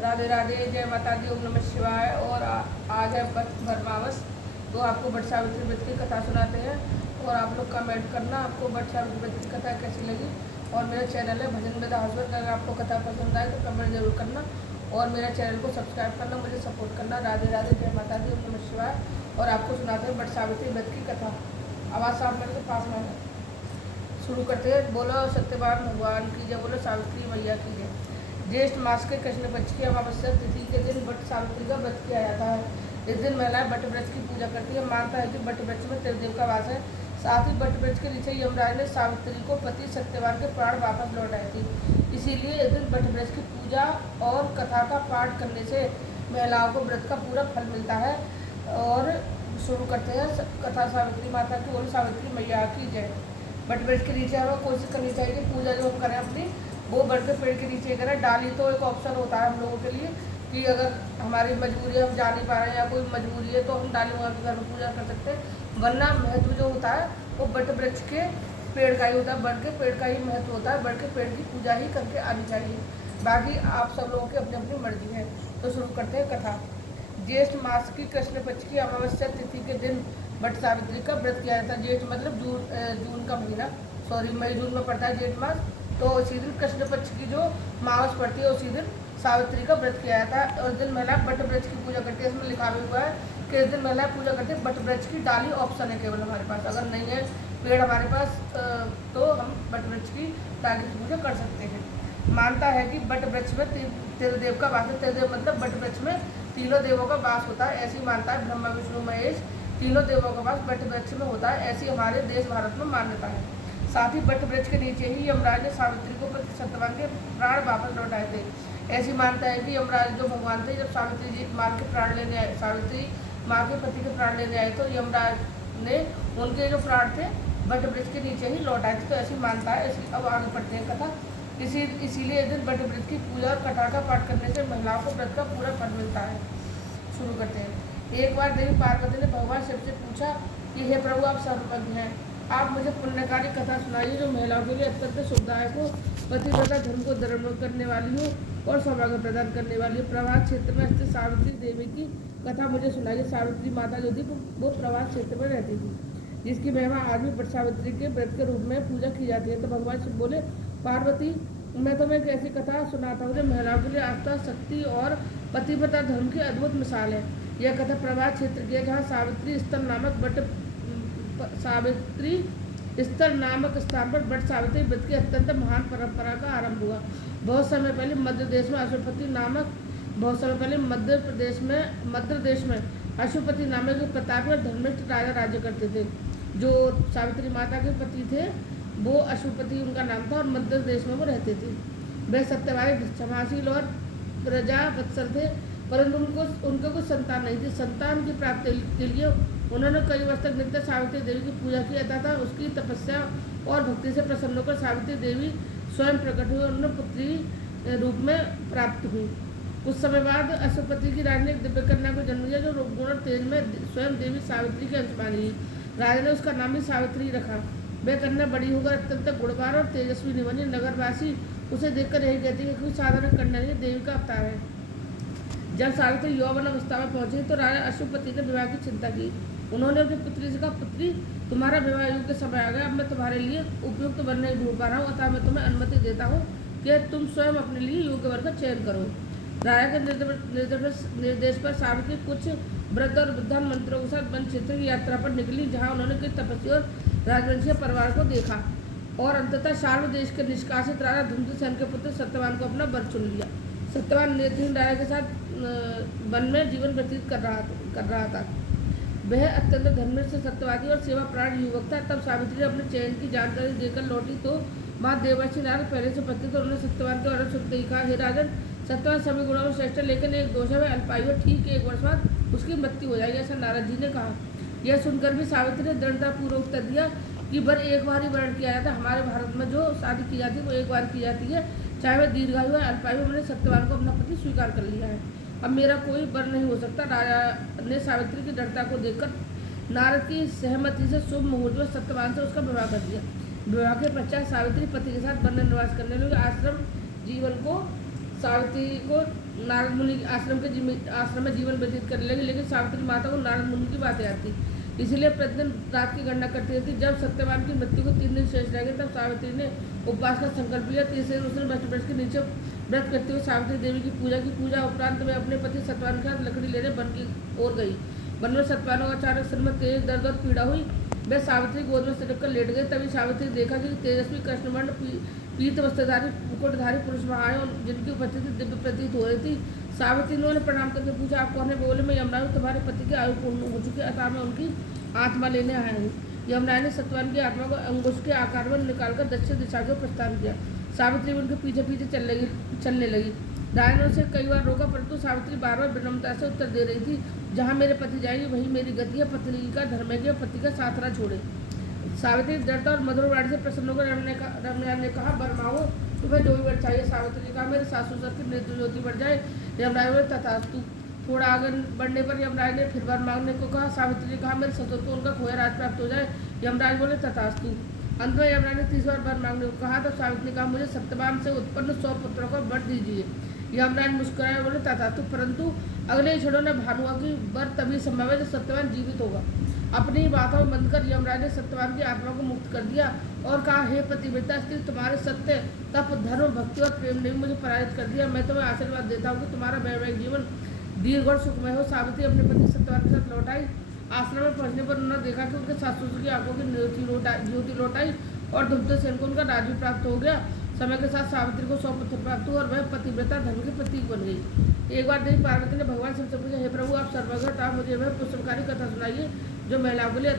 राधे राधे, जय माता दी, ओम नमः शिवाय। और आज है बट भरमावस, तो आपको बट सावित्री व्रत की कथा सुनाते हैं और आप लोग कमेंट करना आपको बट सावित्री व्रत की कथा कैसी लगी। और मेरा चैनल है भजन विद हस्बैंड, अगर आपको कथा पसंद आए तो कमेंट जरूर करना और मेरा चैनल को सब्सक्राइब करना, मुझे सपोर्ट करना। राधे राधे, जय माता दी, ओम नमः शिवाय। और आपको सुनाते हैं बट सावित्री व्रत की कथा। आवाज़ साफ मेरे पास में है। शुरू करते हैं। बोलो सत्यवान भगवान की जय, बोलो सावित्री मैया की जय। ज्येष्ठ मास के कृष्ण पक्ष की अमावस्या तिथि के दिन बट सावित्री का व्रत किया जाता है। इस दिन महिलाएं बट वृक्ष की पूजा करती है। मानता है कि बट वृक्ष में त्रिदेव का वास है। साथ ही बट वृक्ष के नीचे यमराज ने सावित्री को पति सत्यवान के प्राण वापस लौटाए थे। इसीलिए इस दिन बट वृक्ष की पूजा और कथा का पाठ करने से महिलाओं को व्रत का पूरा फल मिलता है। और शुरू करते हैं कथा। सावित्री माता की और सावित्री मैया की जय। बट वृक्ष के नीचे हमें कोशिश करनी चाहिए कि पूजा जो हम करें अपनी, वो बट के पेड़ के नीचे करें। डाली तो एक ऑप्शन होता है हम लोगों के लिए कि अगर हमारी मजबूरी हम जा नहीं पा रहे हैं या कोई मजबूरी है तो हम डाली वहाँ के घर में पूजा कर सकते हैं। वरना महत्व जो होता है वो बट वृक्ष के पेड़ का ही होता है। बट के पेड़ का ही महत्व होता है। बट के पेड़ की पूजा ही करके आनी चाहिए। बाकी आप सब लोगों की अपनी अपनी मर्जी है। तो शुरू करते हैं कथा। ज्येष्ठ मास की कृष्ण पक्ष की अमावस्या तिथि के दिन बट सावित्री का व्रत किया जाता है। ज्येष्ठ मतलब जून का महीना, सॉरी मई जून में पड़ता है जेठ मास। तो उसी दिन कृष्ण पक्ष की जो मावस पड़ती है उसी दिन सावित्री का व्रत किया जाता है। और इस दिन महिला बट वृक्ष की पूजा करती है। इसमें लिखा भी हुआ है कि इस दिन महिला पूजा करती है बट वृक्ष की। डाली ऑप्शन है केवल हमारे पास, अगर नहीं है पेड़ हमारे पास तो हम बट वृक्ष की डाली की पूजा कर सकते हैं। मानता है कि बट वृक्ष में त्रिदेव का वास है। त्रिदेव मतलब बट वृक्ष में तीनों देवों का वास होता है, ऐसी मानता है। ब्रह्मा विष्णु महेश तीनों देवों का वास बट वृक्ष में होता है, ऐसी हमारे देश भारत में मान्यता है। साथ ही बट वृक्ष के नीचे ही यमराज ने सावित्री को पति सत्यवान के प्राण वापस लौटाए थे। ऐसी मानता है कि यमराज जो भगवान थे, जब सावित्री जी माँ के प्राण लेने आए, सावित्री माँ के पति के प्राण लेने आए तो यमराज ने उनके जो प्राण थे बट वृक्ष के नीचे ही लौटाए थे। तो ऐसी मानता है। ऐसी अब आगे पढ़ते हैं कथा। इसीलिए इस दिन बट वृक्ष की पूजा और कथा का पाठ करने से महिलाओं को व्रत का पूरा फल मिलता है। शुरू करते हैं। एक बार देवी पार्वती ने भगवान शिव से पूछा कि हे प्रभु, आप सर्वज्ञ हैं, आप मुझे पुण्यकारी कथा सुनाइए जो महिलाओं के लिए अत्यंत सुखदायक हो, पतिव्रता धर्म को धर्म करने वाली हो और सौभाग्य प्रदान करने वाली हो। प्रभात क्षेत्र में स्थित सावित्री देवी की कथा मुझे सुनाइए। सावित्री माता जो थी वो प्रभात क्षेत्र में रहती थी, जिसकी महिमा आज भी बट सावित्री के व्रत के रूप में पूजा की जाती है। तो भगवान शिव बोले, पार्वती, मैं तुम्हें एक ऐसी कथा सुनाता हूँ जो महिलाओं के लिए आस्था, शक्ति और पतिव्रता धर्म की अद्भुत मिसाल है। यह कथा प्रभात क्षेत्र की है, जहाँ सावित्री स्थल नामक स्थान पर बट सावित्री व्रत की अत्यंत महान परंपरा का आरंभ हुआ। बहुत समय पहले मध्य देश में अशुपति नामक प्रताप और धर्मिष्ठ राजा राज्य करते थे। जो सावित्री माता के पति थे वो अशुपति उनका नाम था और मध्य देश में वो रहते थे। वे सत्यवादी, क्षमाशील और प्रजावत्सल थे, परंतु उनको कुछ संतान नहीं थी। संतान की प्राप्ति के लिए उन्होंने कई वर्ष तक नित्य सावित्री देवी की पूजा की तथा उसकी तपस्या और भक्ति से प्रसन्न होकर सावित्री देवी स्वयं प्रकट हुई और उन्हें पुत्री रूप में प्राप्त हुई। कुछ समय बाद अशुपति की रानी ने एक दिव्य कन्या को जन्म दिया जो गुण और तेज में स्वयं देवी सावित्री की अंशमानी हुई। राजा ने उसका नाम भी सावित्री रखा। वह कन्या बड़ी होकर अत्यंत गुणवान और तेजस्वी बनी। नगरवासी उसे देखकर यही कहती है कि कोई साधारण कन्या नहीं, देवी का अवतार है। जब सावित्री यौवन अवस्था में पहुंची तो राजा अशुपति ने विवाह की चिंता की। उन्होंने अपनी पुत्री से कहा, पुत्री, तुम्हारा विवाह युग के समय आ गया। अब मैं तुम्हारे लिए उपयुक्त वर नहीं ढूंढ पा रहा हूँ, अतः मैं तुम्हें अनुमति देता हूँ कि तुम स्वयं अपने लिए योग्य वर का चयन करो। राजा के निर्देश पर सावित्री कुछ वृद्ध और वृद्धान मंत्रों के साथ वन क्षेत्र की यात्रा पर निकली, जहाँ उन्होंने कई तपस्वी और राजवंशीय परिवार को देखा और अंततः शार्व देश के निष्कासित राजा धुंधुसेन के पुत्र सत्यवान को अपना वर चुन लिया। सत्यवान नेत्रहीन राजा के साथ वन में जीवन व्यतीत कर रहा था। वह अत्यंत धर्मिष्ठ, सत्यवादी और सेवा प्राण युवक था। तब सावित्री ने अपने चयन की जानकारी देकर लौटी तो वहाँ देवर्षि नारद पहले से उपस्थित थे। उन्होंने सत्यवान के बारे सुनते ही कहा, हे राजन, सत्यवान सभी गुणों में श्रेष्ठ, लेकिन एक दोष है, वह अल्पायु है। ठीक 1 वर्ष बाद उसकी मृत्यु हो जाएगी, ऐसा नारद जी ने कहा। यह सुनकर भी सावित्री ने दृढ़तापूर्वक उत्तर दिया कि वर एक बार ही वर्ण किया जाता है। हमारे भारत में जो शादी की जाती है वो एक बार की जाती है, चाहे वह दीर्घायु है अल्पायु। मैंने सत्यवान को अपना पति स्वीकार कर लिया है, अब मेरा कोई वर नहीं हो सकता। राजा ने सावित्री की दृढ़ता को देखकर नारद की सहमति से शुभ मुहूर्त में सत्यवान से उसका विवाह कर दिया। विवाह के पश्चात सावित्री पति के साथ वन निवास करने लगी। आश्रम जीवन को सावित्री को नारद मुनि आश्रम में जीवन व्यतीत करने लगी, लेकिन सावित्री माता को नारद मुनि की बातें आती, इसलिए प्रतिदिन रात की गणना करती रहती। जब सत्यवान की मृत्यु को 3 दिन शेष रह गए, तब सावित्री ने उपवास का संकल्प लिया। तीसरे दिन उसने वृक्ष के नीचे व्रत करते हुए सावित्री देवी की पूजा उपरांत में अपने पति सत्यवान के साथ लकड़ी लेने वन की ओर गई। वन में सत्यवान को अचानक सिर में तेज दर्द और पीड़ा हुई। वे सावित्री गोद में सिरक कर लेट गए। तभी सावित्री देखा कि तेजस्वी कृष्णवर्ण पीत वस्त्रधारी मुकुटधारी पुरुष वहां आए और जिनकी उपस्थिति दिव्य प्रतीत हो रही थी। सावित्री ने उन्हें प्रणाम करके पूछा, आप कौन है? बोले, मैं यमराज हूँ, तुम्हारे पति की आयु पूर्ण हो चुकी है, अतः मैं उनकी आत्मा लेने आया हूँ। यमराज ने सत्यवान की आत्मा को अंगुश के आकार में निकालकर दक्षिण दिशा के प्रस्थान किया। सावित्री उनके पीछे पीछे चलने लगी। राय ने उसे कई बार रोका, परंतु सावित्री बार बार विनम्रता से उत्तर दे रही थी, जहाँ मेरे पति जाएंगे वहीं मेरी गति है, पत्नी का धर्म है कि पति का साथ न छोड़े। सावित्री दृढ़ता और मधुर वाणी से प्रसन्न होकर रमणीय ने कहा, बरमाओ, तुम्हें जो भी वर चाहिए। सावित्री ने कहा, मेरे सासू ससुर की नेत्र ज्योति बढ़ जाए। यमराज बोले, तथास्तु। थोड़ा आगे बढ़ने पर यमराज ने फिर वर मांगने को कहा। सावित्री ने कहा, मेरे ससुर को उनका खोया राज प्राप्त हो जाए। यमराज बोले, तथास्तु। अंत में यमराज ने 30 बार वर मांगने को कहा, तो सावित्री ने कहा, मुझे सत्यवान से उत्पन्न 100 पुत्रों को वर दीजिए। यमराज मुस्कुराए, बोले, तथास्तु। परंतु अगले क्षणों ने भानु हुआ कि वर तभी संभव है जब सत्यवान जीवित होगा। अपनी बातों में बंद कर यमराज ने सत्यवान की आत्मा को मुक्त कर दिया और कहा, हे पतिव्रता स्त्री, तुम्हारे सत्य, तप, धर्म, भक्ति और प्रेम ने भी मुझे पराजित कर दिया। मैं तुम्हें आशीर्वाद देता हूँ कि तुम्हारा वैवाहिक जीवन दीर्घ और सुखमय हो। सावित्री अपने पति सत्यवान के साथ लौट आई। आश्रम में पहुंचने पर उन्होंने देखा कि उनके सासू की आंखों की ज्योति लौट आई और धुमते सेन को उनका राज्य प्राप्त हो गया। समय के साथ सावित्री को 100 पुत्र प्राप्त हुआ और वह पतिव्रता धर्म की प्रतीक बन गई। एक बार देवी पार्वती ने भगवान शिव से पूछा, हे प्रभु, आप सर्वज्ञ, आप मुझे वह पुष्पकारी कथा सुनाइए जो महिलाओं के लिए